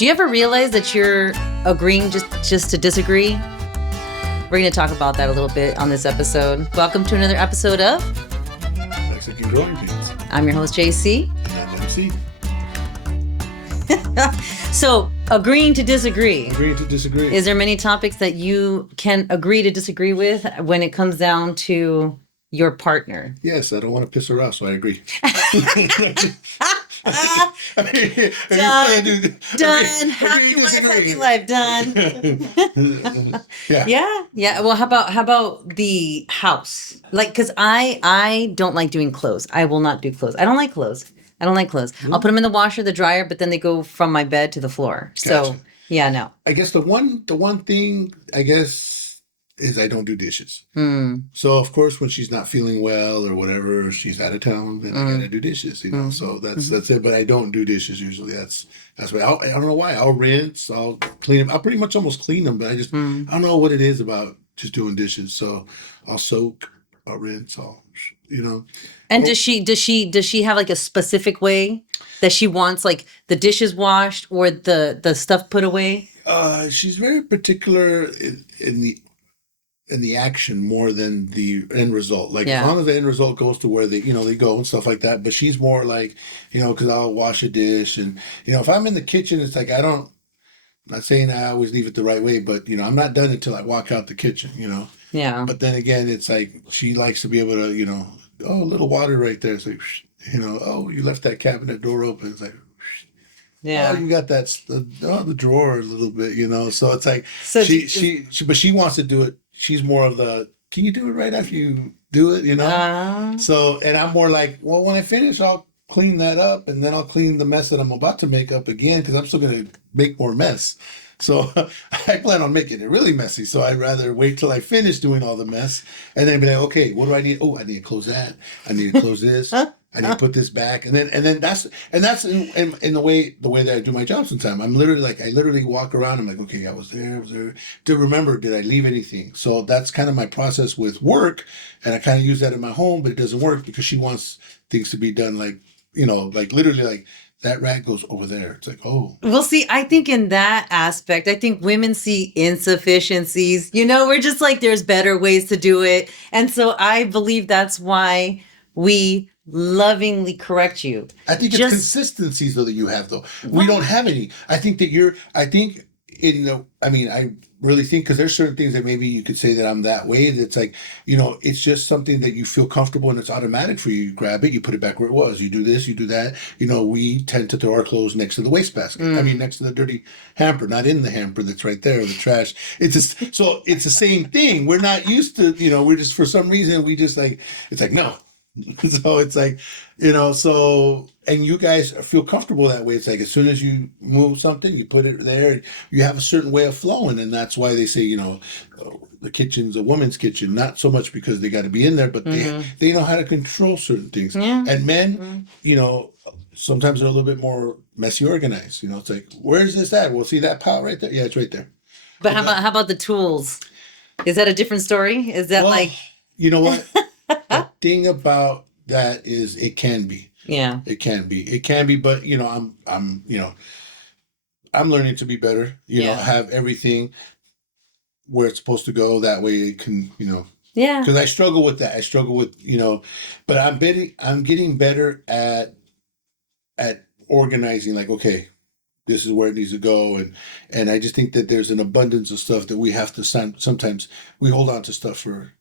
Do you ever realize that you're agreeing just to disagree? We're going to talk about that a little bit on this episode. Welcome to another episode of Mexican Growing Pains. I'm your host, JC. And I'm MC. So, agreeing to disagree. Agreeing to disagree. Is there many topics that you can agree to disagree with when it comes down to your partner? Yes, I don't want to piss her off, so I agree. Done. Happy life. Done. Yeah. Well, how about the house? Like, because I don't like doing clothes. I will not do clothes. I don't like clothes. Mm-hmm. I'll put them in the washer, the dryer, but then they go from my bed to the floor. So, Gotcha. Yeah, no. I guess the one thing, is I don't do dishes. So, of course, when she's not feeling well or whatever, or she's out of town, then I gotta do dishes, you know. So that's it. But I don't do dishes usually. That's why I don't know why. I'll rinse, I'll clean them. I'll pretty much almost clean them, but I don't know what it is about just doing dishes. So I'll soak, I'll rinse, And does she have like a specific way that she wants like the dishes washed or the stuff put away? She's very particular in the action more than the end result. Like as long as the end result goes to where they go and stuff like that. But she's more like, because I'll wash a dish and if I'm in the kitchen, it's like I'm not saying I always leave it the right way, but I'm not done until I walk out the kitchen. Yeah. But then again, it's like she likes to be able to a little water right there. It's like oh, you left that cabinet door open. It's like. Yeah. Oh, you got the drawer a little bit, So it's like but she wants to do it. She's more of can you do it right after you do it, So, and I'm more like, well, when I finish, I'll clean that up and then I'll clean the mess that I'm about to make up again because I'm still going to make more mess. So I plan on making it really messy. So I'd rather wait till I finish doing all the mess and then be like, okay, what do I need? Oh, I need to close that. I need to close this. I need to put this back. And then that's in the way that I do my job sometimes. I'm literally I literally walk around. I'm like, okay, I was there to remember, did I leave anything? So that's kind of my process with work. And I kind of use that in my home, but it doesn't work because she wants things to be done literally that rag goes over there. It's like, oh. Well, see, I think in that aspect, I think women see insufficiencies. We're just like, there's better ways to do it. And so I believe that's why we lovingly correct you. I think it's consistencies though that you have though. We don't have any. I think that I really think because there's certain things that maybe you could say that I'm that way. That's like, it's just something that you feel comfortable and it's automatic for you. You grab it, you put it back where it was. You do this, you do that. We tend to throw our clothes next to the wastebasket. Next to the dirty hamper, not in the hamper that's right there, or the trash. It's the same thing. We're not used to, we're just, for some reason, we just it's like, no. So it's like, and you guys feel comfortable that way. It's like as soon as you move something, you put it there, you have a certain way of flowing. And that's why they say, the kitchen's a woman's kitchen, not so much because they got to be in there, but they know how to control certain things. Yeah. And men, sometimes they're a little bit more messy organized. It's like, where's this at? Well, see that pile right there? Yeah, it's right there. But how about the tools? Is that a different story? Is that you know what? The thing about that is it can be. Yeah. It can be, but I'm learning to be better, have everything where it's supposed to go. That way it can, Yeah. Because I struggle with that. I struggle with, but I'm getting better at organizing, like, okay, this is where it needs to go. And I just think that there's an abundance of stuff that we have to sometimes we hold on to stuff for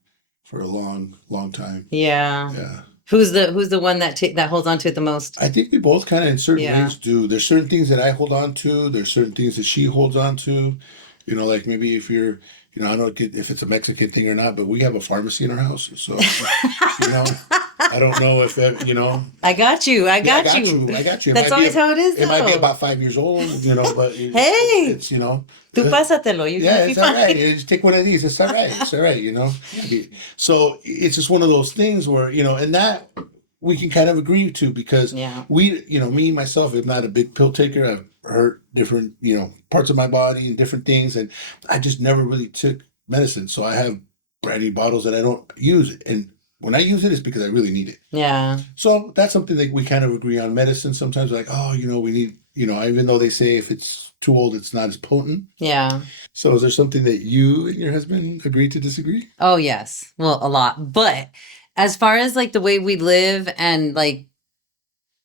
a long, long time. Yeah. Yeah. Who's the one that holds on to it the most? I think we both kind of in certain ways do. There's certain things that I hold on to. There's certain things that she holds on to. Like maybe if you're, I don't know if it's a Mexican thing or not, but we have a pharmacy in our house. So, I don't know if that, I got you. I got you. That's always how it is, though. It might be about 5 years old, but hey, it's, tú pásatelo. It's all right. You just take one of these. It's all right. It's all right, So it's just one of those things where, and that we can kind of agree to because we, me, myself, am not a big pill taker. I've hurt different, parts of my body and different things. And I just never really took medicine. So I have brand new bottles that I don't use. And when I use it, it's because I really need it. Yeah. So that's something that we kind of agree on. Medicine, sometimes we're like, oh, we need, even though they say if it's too old, it's not as potent. Yeah. So is there something that you and your husband agree to disagree? Oh, yes. Well, a lot. But as far as like the way we live and like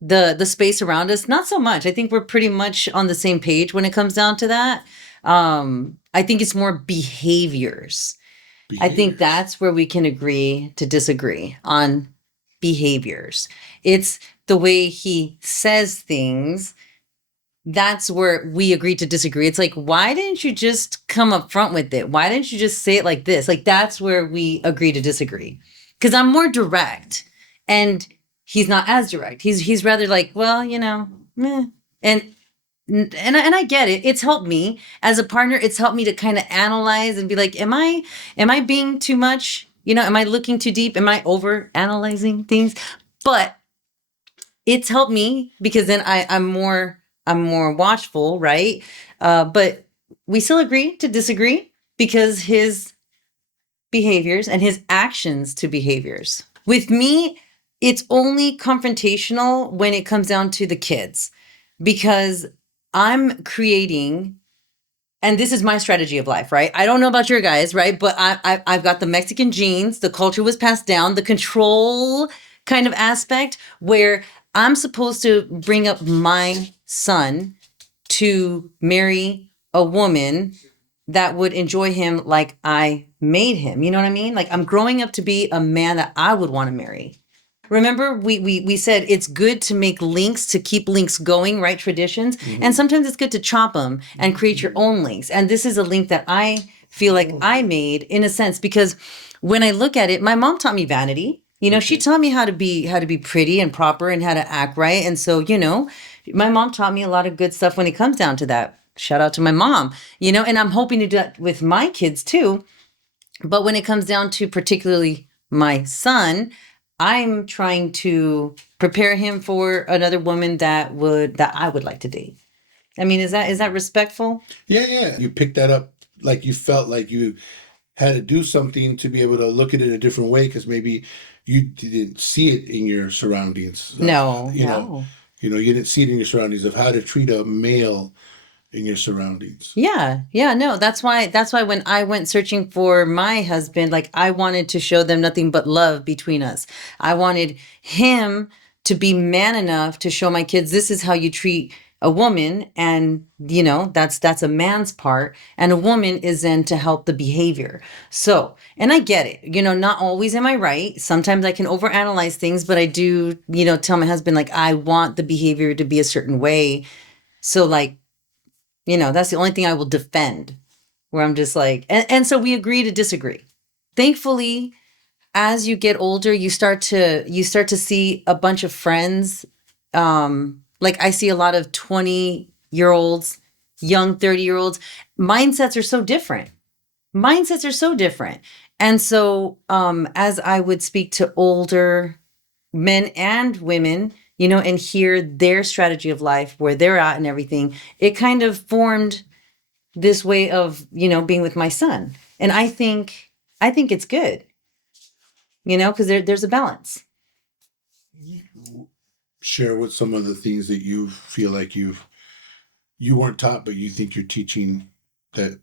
the space around us, not so much. I think we're pretty much on the same page when it comes down to that. I think it's more behaviors. I think Behaviors. that's where we can agree to disagree on behaviors. It's the way he says things. That's where we agree to disagree. It's like, why didn't you just come up front with it? Why didn't you just say it like this? Like, that's where we agree to disagree. Because I'm more direct and he's not as direct. He's rather like, well, meh. And and I get it. It's helped me as a partner. It's helped me to kind of analyze and be like, am I being too much? Am I looking too deep? Am I over analyzing things? But it's helped me because then I'm more watchful, right? But we still agree to disagree because his behaviors and his actions to behaviors. With me, it's only confrontational when it comes down to the kids because I'm creating, and this is my strategy of life, right? I don't know about your guys, right? But I've got the Mexican genes, the culture was passed down, the control kind of aspect where I'm supposed to bring up my son to marry a woman that would enjoy him like I made him. You know what I mean? Like I'm growing up to be a man that I would want to marry. Remember, we said it's good to make links to keep links going, right? Traditions. And sometimes it's good to chop them and create your own links. And this is a link that I feel like I made in a sense because when I look at it, my mom taught me vanity. She taught me how to be pretty and proper and how to act right. And so, my mom taught me a lot of good stuff when it comes down to that. Shout out to my mom, and I'm hoping to do that with my kids too. But when it comes down to particularly my son, I'm trying to prepare him for another woman that I would like to date. I mean, is that respectful? Yeah, yeah. You picked that up like you felt like you had to do something to be able to look at it a different way because maybe you didn't see it in your surroundings of, No, no. you didn't see it in your surroundings of how to treat a male in your surroundings. Yeah, yeah, no, that's why when I went searching for my husband, like I wanted to show them nothing but love between us. I wanted him to be man enough to show my kids this is how you treat a woman and that's a man's part and a woman is then to help the behavior. So, and I get it. Not always am I right. Sometimes I can overanalyze things, but I do, tell my husband like I want the behavior to be a certain way. So like that's the only thing I will defend, where I'm just like, and so we agree to disagree. Thankfully, as you get older, you start to see a bunch of friends. Like I see a lot of 20-year-olds, young 30-year-olds. Mindsets are so different. Mindsets are so different. And so as I would speak to older men and women, and hear their strategy of life, where they're at and everything, it kind of formed this way of, being with my son. And I think it's good, because there's a balance. Share what some of the things that you feel like you weren't taught, but you think you're teaching that,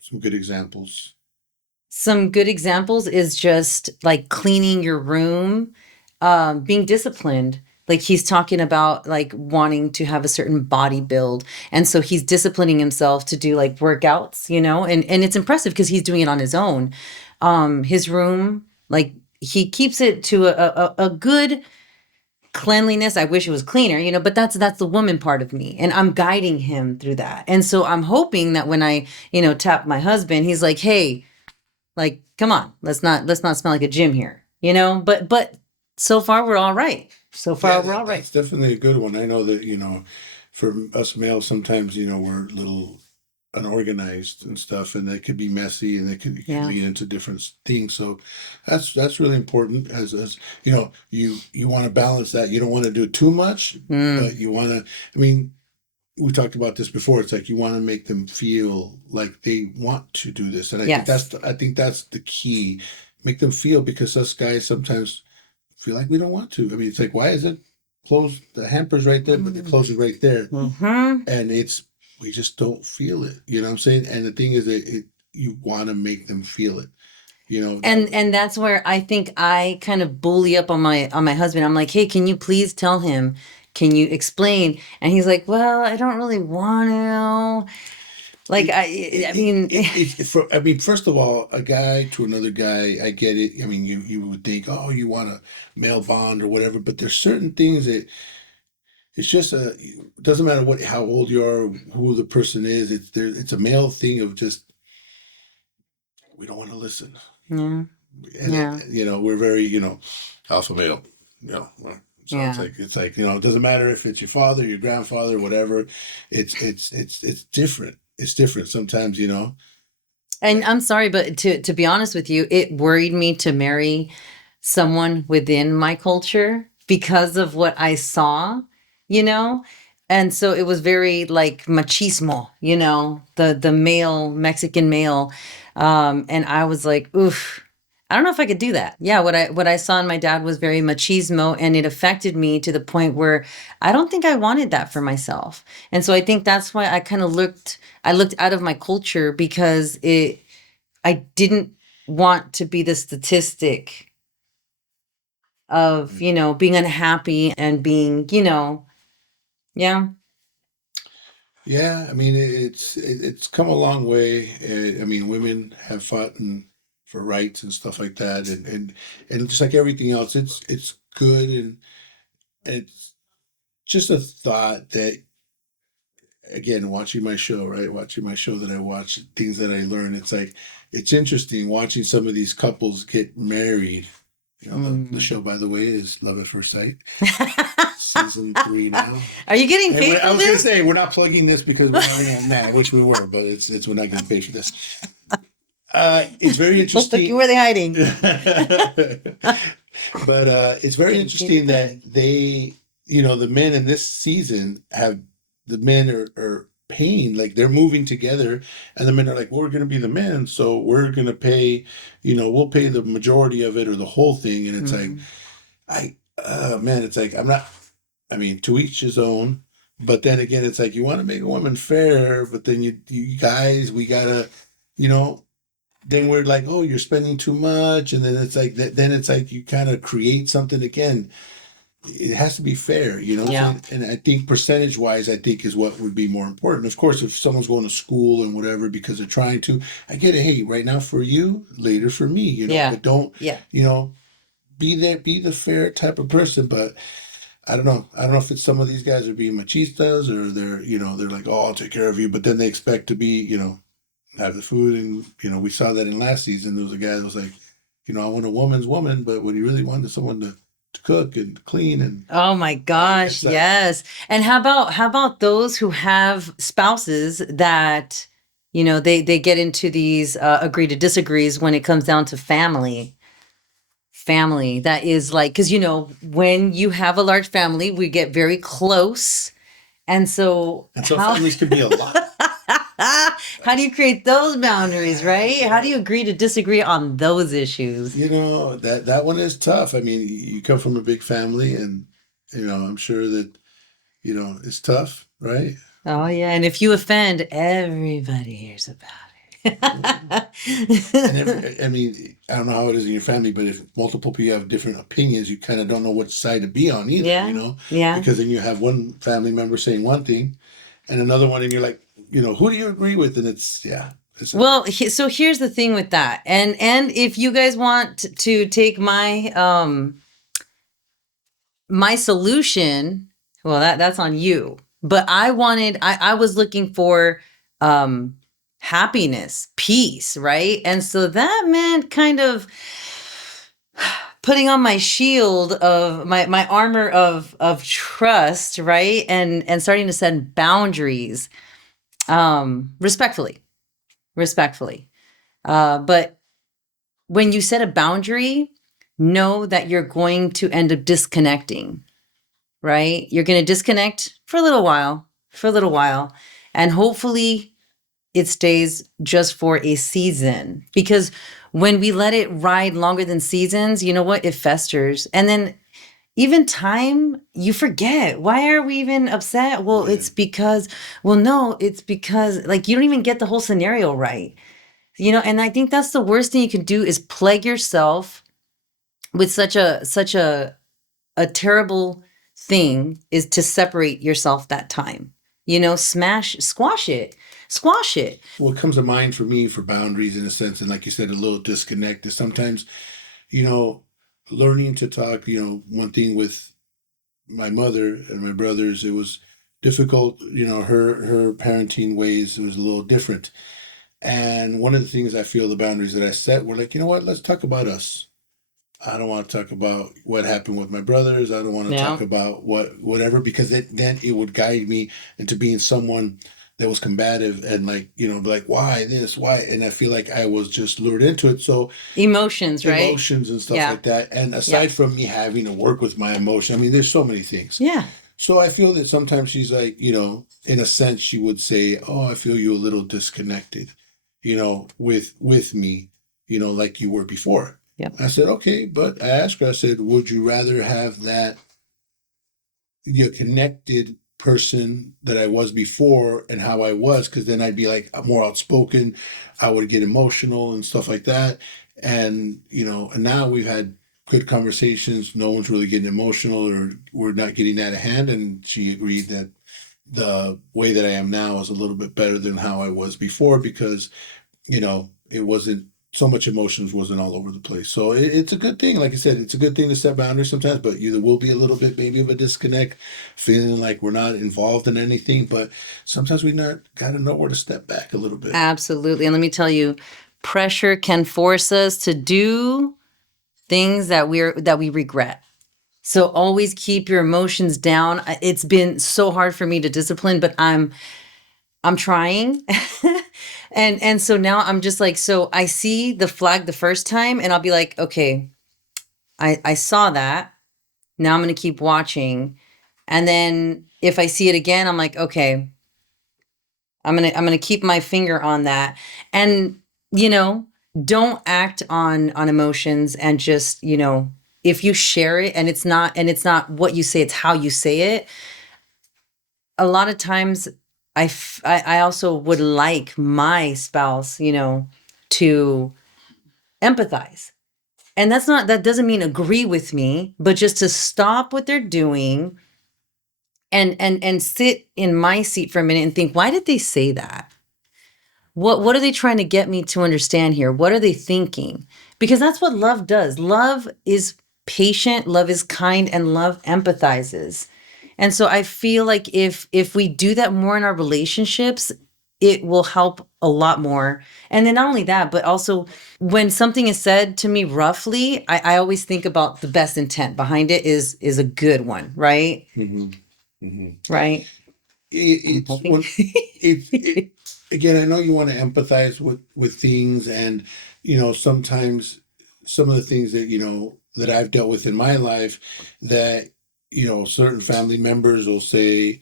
some good examples. Some good examples is just like cleaning your room, being disciplined. Like he's talking about like wanting to have a certain body build. And so he's disciplining himself to do like workouts, and it's impressive because he's doing it on his own. His room, like he keeps it to a good cleanliness. I wish it was cleaner, but that's the woman part of me. And I'm guiding him through that. And so I'm hoping that when I, tap my husband, he's like, hey, like, come on, let's not smell like a gym here, But so far we're all right. So far Yeah, we're all right. that's definitely a good one. I know that, for us males, sometimes, we're a little unorganized and stuff, and they could be messy and they could Yeah. lead into different things. So that's really important as you want to balance that. You don't want to do too much, but you want to, I mean, we talked about this before. It's like you want to make them feel like they want to do this, and Yes. I think that's the key. Make them feel because us guys sometimes feel like we don't want to. I mean, it's like, why is it? close the hamper's right there, but the clothes is right there, Mm-hmm. and we just don't feel it. You know what I'm saying? And the thing is that you want to make them feel it. You know that. And that's where I think I kind of bully up on my husband. I'm like, hey, can you please tell him? Can you explain? And he's like, well, I don't really want to. Like I mean, I mean, first of all, a guy to another guy, I get it. I mean, you would think, oh, you want a male bond or whatever, but there's certain things that it's just it doesn't matter what how old you are, who the person is. It's a male thing of just we don't want to listen, yeah, and yeah, we're very alpha male, so yeah. it's like it doesn't matter if it's your father, your grandfather, whatever. It's different. It's different sometimes, And I'm sorry, but to be honest with you, it worried me to marry someone within my culture because of what I saw, you know? And so it was very like machismo, the male, Mexican male. And I was like, oof, I don't know if I could do that. Yeah, what I saw in my dad was very machismo, and it affected me to the point where I don't think I wanted that for myself. And so I think that's why I looked out of my culture because I didn't want to be the statistic of, being unhappy and being, yeah. Yeah, I mean it's come a long way. I mean, women have fought for rights and stuff like that, and just like everything else, it's good, and it's just a thought that again, watching my show, right? Watching my show that I watch, things that I learn. It's like it's interesting watching some of these couples get married. The Mm. show, by the way, is Love at First Sight, season 3 now. Are you getting And paid I for was going to this? say we're not plugging this because we're already on that, which we were, but it's we're not getting paid for this. It's very Look, interesting, where are they hiding? but it's very Getting paid interesting for that that. the men in this season the men are paying like they're moving together, and the men are like, well, we're going to be the men, so we're going to pay, we'll pay the majority of it or the whole thing, and it's like Mm. man, it's like I'm not. I mean, to each his own. But then again, it's like you want to make a woman fair, but then you guys, we gotta, you know, then we're like, oh, you're spending too much, and then it's like then it's like you kind of create something again. It has to be fair, Yeah. and I think percentage wise, I think is what would be more important. Of course, if someone's going to school and whatever because they're trying to, I get it. Hey, right now for you, later for me, Yeah. but don't, Yeah. be the fair type of person. But I don't know. I don't know if it's some of these guys are being machistas or they're like, oh, I'll take care of you, but then they expect to be, have the food, and we saw that in last season. There was a guy that was like, I want a woman's woman, but what he really wanted is someone to cook and clean, and Oh my gosh, it's like, yes. And how about those who have spouses that, they get into these agree to disagrees when it comes down to family that is like, because when you have a large family, we get very close. And so and so how families can be a lot. how do you create those boundaries, right? How do you agree to disagree on those issues? That one is tough. I mean, you come from a big family, and I'm sure that it's tough, right? Oh yeah, and if you offend, everybody hears about And it. I mean, I don't know how it is in your family, but if multiple people have different opinions, you kind of don't know which side to be on either, Yeah, yeah. because then you have one family member saying one thing and another one, and you're like, who do you agree with? And yeah, Well, so here's the thing with that, and if you guys want to take my solution, well, that's on you. But I was looking for um happiness, peace, right? And so that meant kind of putting on my shield of my armor of trust, right? And starting to set boundaries, respectfully. But when you set a boundary, know that you're going to end up disconnecting, right? You're going to disconnect for a little while, and hopefully it stays just for a season. Because when we let it ride longer than seasons, you know what? It festers. And then even time, you forget. Why are we even upset? Well, Yeah. it's because, well, no, it's because like you don't even get the whole scenario right. And I think that's the worst thing you can do is plague yourself with such a terrible thing is to separate yourself that time. Squash it. Squash it. What comes to mind for me for boundaries in a sense, and like you said, a little disconnect is sometimes, you know, learning to talk, one thing with my mother and my brothers, it was difficult, her parenting ways was a little different. And one of the things I feel the boundaries that I set were like, you know what, let's talk about us. I don't want to talk about what happened with my brothers. I don't want to talk Yeah. about whatever because then it would guide me into being someone that was combative and like like why this why and I feel like I was just lured into it. So Emotions, right? emotions and stuff Yeah. like that. And Yeah. aside from me having to work with my emotion, I mean, there's so many things. Yeah. So I feel that sometimes she's like, in a sense, she would say, "Oh, I feel you a little disconnected, with me, like you were before." Yep. I said, "Okay," but I asked her, I said, "Would you rather have that connected person that I was before and how I was, because then I'd be like more outspoken, I would get emotional and stuff like that. And and now we've had good conversations. No one's really getting emotional or we're not getting out of hand. And she agreed that the way that I am now is a little bit better than how I was before because it wasn't so much emotions wasn't all over the place. So it's a good thing. Like I said, it's a good thing to set boundaries sometimes, but there will be a little bit maybe of a disconnect, feeling like we're not involved in anything. But sometimes we not gotta know where to step back a little bit. Absolutely. And let me tell you, pressure can force us to do things that we regret. So always keep your emotions down. It's been so hard for me to discipline, but I'm trying. And so now I'm just like, so I see the flag the first time and I'll be like, okay, I saw that. Now I'm going to keep watching. And then if I see it again, I'm like, okay, I'm going to keep my finger on that. And you know, don't act on emotions and just, if you share it and it's not what you say, it's how you say it. A lot of times I also would like my spouse, to empathize. And that doesn't mean agree with me, but just to stop what they're doing and sit in my seat for a minute and think, why did they say that? What are they trying to get me to understand here? What are they thinking? Because that's what love does. Love is patient, love is kind, and love empathizes. And so I feel like if we do that more in our relationships, it will help a lot more. And then not only that, but also when something is said to me roughly, I always think about the best intent behind it is a good one, right? Mm-hmm. Mm-hmm. Right. I'm It's hoping. when it again. I know you want to empathize with things, and sometimes some of the things that that I've dealt with in my life that certain family members will say,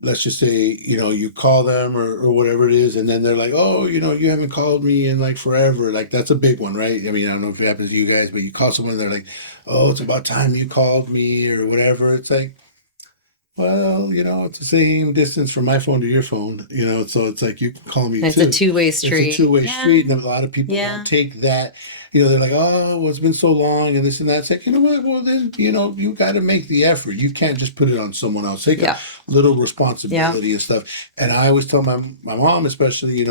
let's just say, you call them or whatever it is, and then they're like, oh, you haven't called me in like forever. Like that's a big one, right? I mean, I don't know if it happens to you guys, but you call someone and they're like, oh, it's about time you called me or whatever. It's like, well, it's the same distance from my phone to your phone, so it's like you can call me It's a too. two-way It's a street. two-way Yeah. street, and a lot of people Yeah. don't take that. They're like, oh, well, it's been so long and this and that. It's like, you know what? Well, then, you got to make the effort. You can't just put it on someone else. Take a Yeah. little Yeah. responsibility and stuff. And I always tell my mom, especially,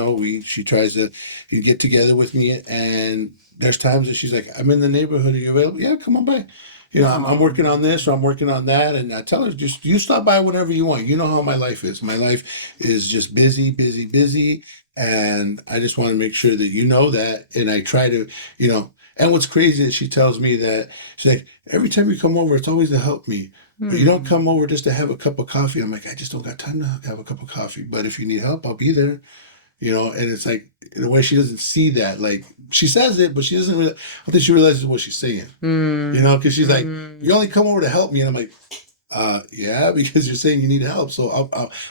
she tries to get together with me, and there's times that she's like, I'm in the neighborhood. Are you available? Yeah, come on by. I'm working on this or I'm working on that. And I tell her, just you stop by whenever you want. You know how my life is. My life is just busy, busy, busy. And I just want to make sure that you know that. And I try to, and what's crazy is she tells me that she's like, every time you come over, it's always to help me. But you don't come over just to have a cup of coffee. I'm like, I just don't got time to have a cup of coffee. But if you need help, I'll be there. And it's like in a way she doesn't see that. Like she says it, but she doesn't I don't think she realizes what she's saying. Mm. Because she's like, you only come over to help me. And I'm like, Yeah, because you're saying you need help, so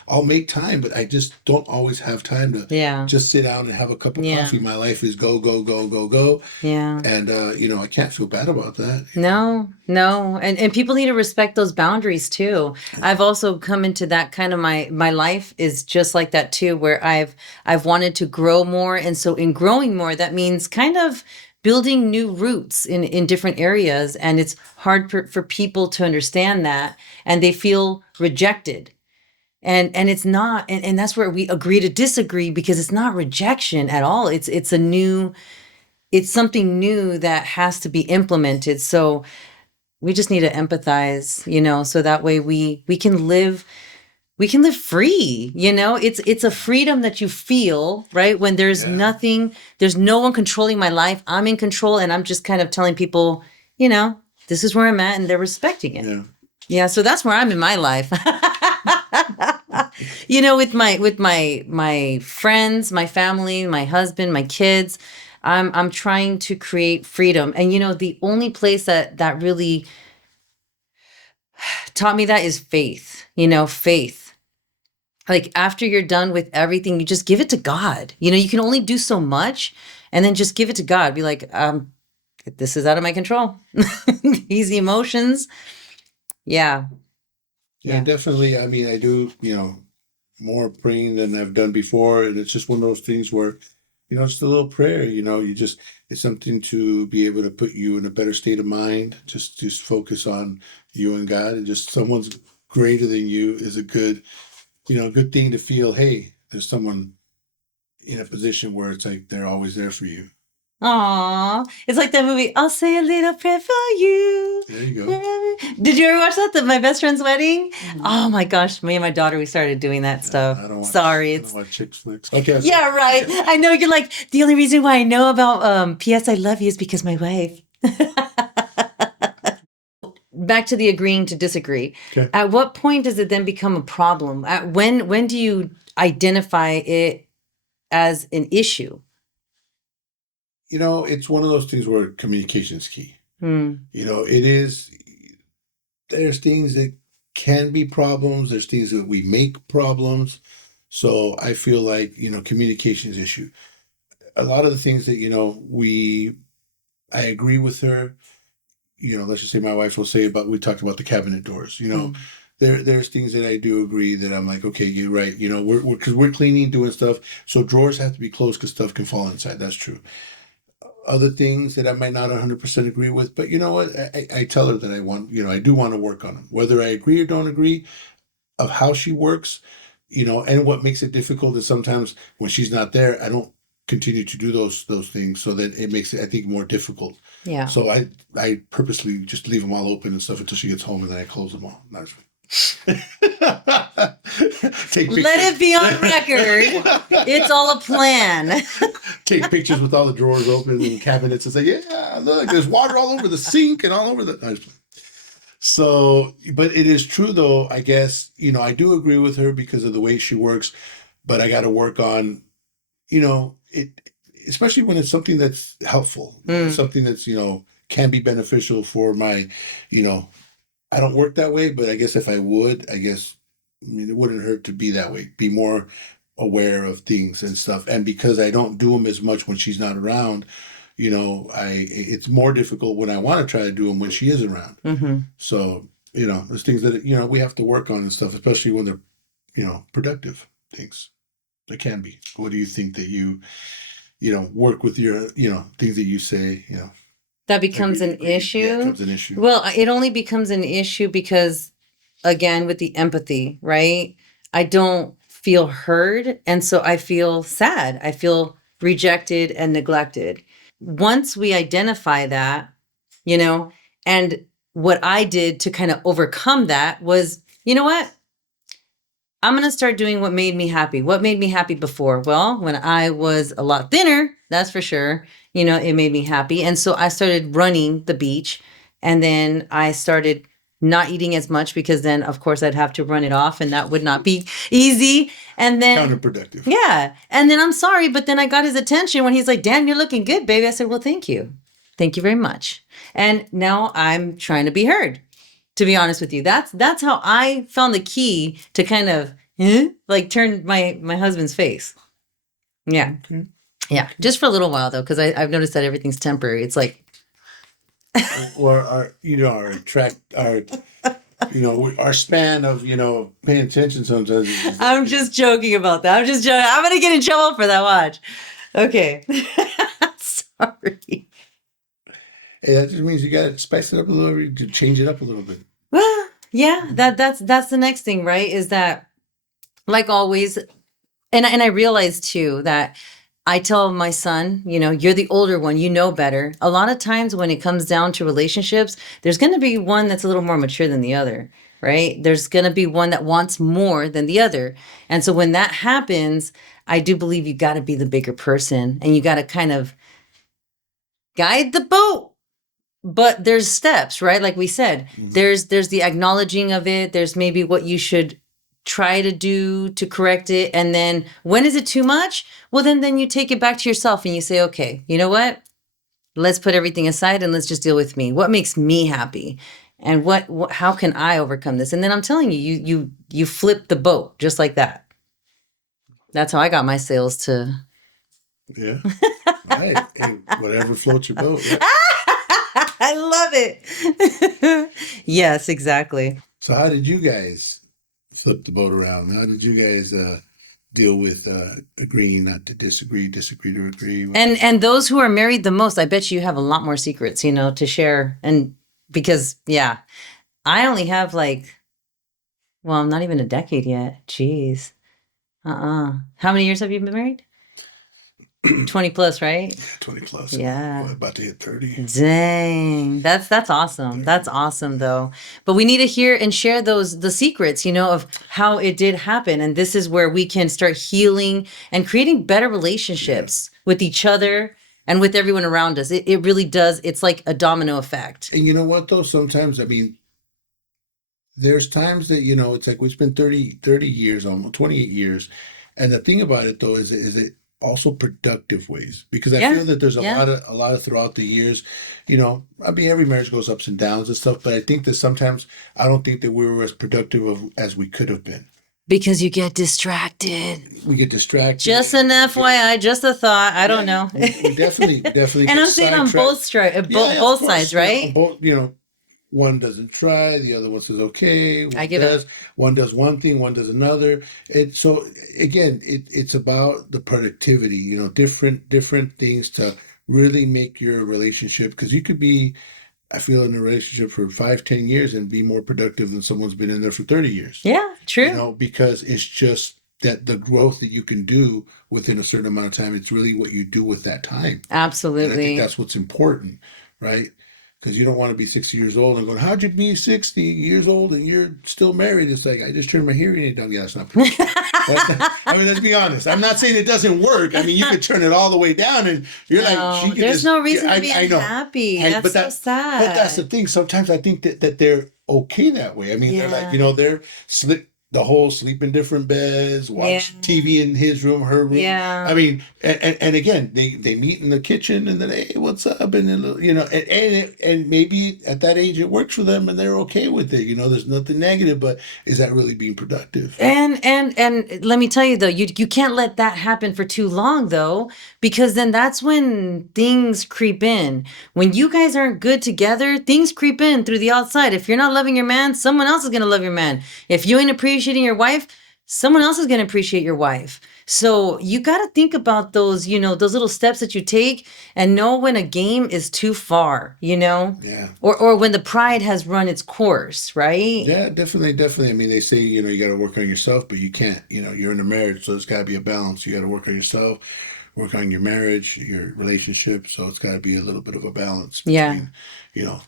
I'll make time, but I just don't always have time to Yeah. just sit down and have a cup of Yeah. coffee. My life is go, go, go, go, go, Yeah. and I can't feel bad about that. No, no. And people need to respect those boundaries too. I've also come into that kind of my life is just like that too, where I've wanted to grow more. And so in growing more, that means kind of building new roots in different areas. And it's hard for people to understand that and they feel rejected. And it's not, and that's where we agree to disagree because it's not rejection at all. It's something new that has to be implemented. So we just need to empathize, so that way we can live free. It's a freedom that you feel, right? When Yeah, there's no one controlling my life. I'm in control and I'm just kind of telling people, you know, this is where I'm at and they're respecting it. yeah. Yeah, so that's where I'm in my life. With my friends, my family, my husband, my kids, I'm trying to create freedom. And the only place that really taught me that is faith. Faith. Like after you're done with everything, you just give it to God. You can only do so much and then just give it to God. Be like, this is out of my control. These emotions. Yeah. Yeah, Yeah. definitely. I mean, I do, more praying than I've done before. And it's just one of those things where, just a little prayer, it's something to be able to put you in a better state of mind. Just focus on you and God, and just someone's greater than you is a good thing to feel, hey, there's someone in a position where it's like they're always there for you. Aw. It's like that movie, I'll say a little prayer for you. There you go. Did you ever watch that? My best friend's wedding? Oh my gosh, me and my daughter, we started doing that stuff. Sorry, I it's don't watch chick flicks. Okay. yeah, right. I know you're like, the only reason why I know about P.S. I Love You is because my wife. Back to the agreeing to disagree. Okay. At what point does it then become a problem? When do you identify it as an issue? It's one of those things where communication is key. Hmm. It is, there's things that can be problems, there's things that we make problems. So I feel like, communication is issue. A lot of the things that, I agree with her, let's just say my wife will say about, we talked about the cabinet doors, Hmm. there's things that I do agree that I'm like, okay, you're right. Because we're cleaning, doing stuff. So drawers have to be closed because stuff can fall inside. That's true. Other things that I might not 100% agree with, but you know what? I tell her that I do want to work on them. Whether I agree or don't agree of how she works, and what makes it difficult is sometimes when she's not there, I don't continue to do those things, so that it makes it, I think, more difficult. Yeah. So I purposely just leave them all open and stuff until she gets home, and then I close them all. Not Let it be on record. It's all a plan. Take pictures with all the drawers open and cabinets and say, yeah, look, there's water all over the sink and all over the. So, but it is true though, I guess, I do agree with her because of the way she works, but I got to work on, it, especially when it's something that's helpful, something that's, can be beneficial for my, you know, I don't work that way, but I guess if I would, I mean, it wouldn't hurt to be that way, be more aware of things and stuff. And because I don't do them as much when she's not around, it's more difficult when I want to try to do them when she is around. Mm-hmm. So, there's things that, we have to work on and stuff, especially when they're, productive things. They can be. What do you think that work with your, things that you say, That becomes an issue. Yeah, it becomes an issue. Well, it only becomes an issue because, again, with the empathy, right? I don't feel heard. And so I feel sad. I feel rejected and neglected. Once we identify that, you know, and what I did to kind of overcome that was, you know what? I'm going to start doing what made me happy. What made me happy before? Well, when I was a lot thinner, that's for sure, it made me happy. And so I started running the beach and then I started not eating as much because then of course I'd have to run it off and that would not be easy. And then Counterproductive. yeah. And then I'm sorry, but then I got his attention when he's like, "Damn, you're looking good, baby." I said, "Well, thank you. Thank you very much." And now I'm trying to be heard To be honest with you, that's how I found the key to kind of like turn my husband's face. Yeah. Okay. Yeah, just for a little while though, because I've noticed that everything's temporary. It's like, or our our track our our span of paying attention sometimes I'm just joking about that. I'm just joking. I'm gonna get in trouble for that. Watch. Okay. Sorry. hey, that just means you got to spice it up a little bit, to change it up a little bit. Well, yeah, that's the next thing, right? Is that like always, and I realize too that I tell my son, you're the older one, you know better. A lot of times when it comes down to relationships, there's going to be one that's a little more mature than the other, right? There's going to be one that wants more than the other. And so when that happens, I do believe you got to be the bigger person and you got to kind of guide the boat. But there's steps, right? Like we said, there's the acknowledging of it. There's maybe what you should try to do to correct it. And then when is it too much? Well, then you take it back to yourself and you say, okay, you know what? Let's put everything aside and let's just deal with me. What makes me happy? And how can I overcome this? And then I'm telling you flip the boat just like that. That's how I got my sales to. Yeah. Right. Hey, whatever floats your boat. Right? I love it. Yes, exactly. So how did you guys flip the boat around? How did you guys deal with agreeing not to disagree, disagree to agree? And those who are married the most, I bet you have a lot more secrets, to share. And because, yeah, I only have well, not even a decade yet. Jeez. How many years have you been married? 20 plus, right? 20 plus. Yeah. Boy, about to hit 30. Dang. That's awesome. That's awesome though. But we need to hear and share the secrets, of how it did happen. And this is where we can start healing and creating better relationships with each other and with everyone around us. It really does. It's like a domino effect. And you know what though? Sometimes, I mean, there's times that, it's like it's been 30 years, almost 28 years. And the thing about it though is it also productive ways, because I feel that there's a lot of throughout the years, I mean, every marriage goes ups and downs and stuff, but I think that sometimes I don't think that we were as productive as we could have been. Because you get distracted. We get distracted. Just an FYI, just a thought. I don't know. We definitely. And I'm saying on both sides, right? Both, one doesn't try, the other one says okay. I give it. One does one thing, one does another. And so again, it's about the productivity. Different things to really make your relationship, because you could be, I feel, in a relationship for 5-10 years and be more productive than someone's been in there for 30 years. Yeah, true. Because it's just that the growth that you can do within a certain amount of time, it's really what you do with that time. Absolutely. And I think that's what's important, right? Because you don't want to be 60 years old and going, how'd you be 60 years old and you're still married? It's like, I just turned my hearing aid down. Yeah, that's not pretty. I mean, let's be honest. I'm not saying it doesn't work. I mean, you could turn it all the way down and you're she could there's no reason to be unhappy. That's so sad. But that's the thing. Sometimes I think that they're okay that way. I mean, they're like, they're the whole sleep in different beds, watch TV in his room, her room. Yeah. I mean, and again, they meet in the kitchen and then, hey, what's up? And then, and maybe at that age it works for them and they're okay with it. There's nothing negative, but is that really being productive? And let me tell you though, you can't let that happen for too long though, because then that's when things creep in. When you guys aren't good together, things creep in through the outside. If you're not loving your man, someone else is going to love your man. If you ain't appreciating your wife, someone else is going to appreciate your wife. So you got to think about those, those little steps that you take and know when a game is too far, Yeah. Or when the pride has run its course, right? Yeah, definitely. I mean, they say, you got to work on yourself, but you can't, you're in a marriage, so it's got to be a balance. You got to work on yourself, work on your marriage, your relationship. So it's got to be a little bit of a balance between,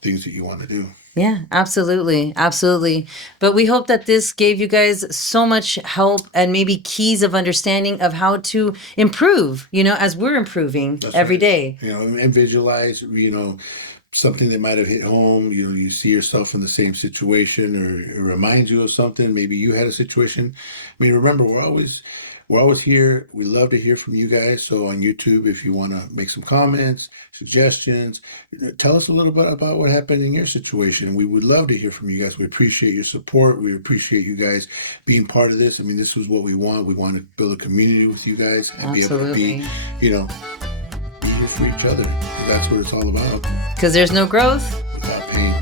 things that you want to do. Yeah, absolutely. Absolutely. But we hope that this gave you guys so much help and maybe keys of understanding of how to improve, as we're improving every day. And visualize, something that might have hit home. You see yourself in the same situation, or it reminds you of something. Maybe you had a situation. I mean, remember, we're always here. We love to hear from you guys. So on YouTube, if you want to make some comments, suggestions, tell us a little bit about what happened in your situation. We would love to hear from you guys. We appreciate your support. We appreciate you guys being part of this. I mean, this was what we want. We want to build a community with you guys and Absolutely. be able to be, you know, be here for each other. That's what it's all about. Because there's no growth without pain.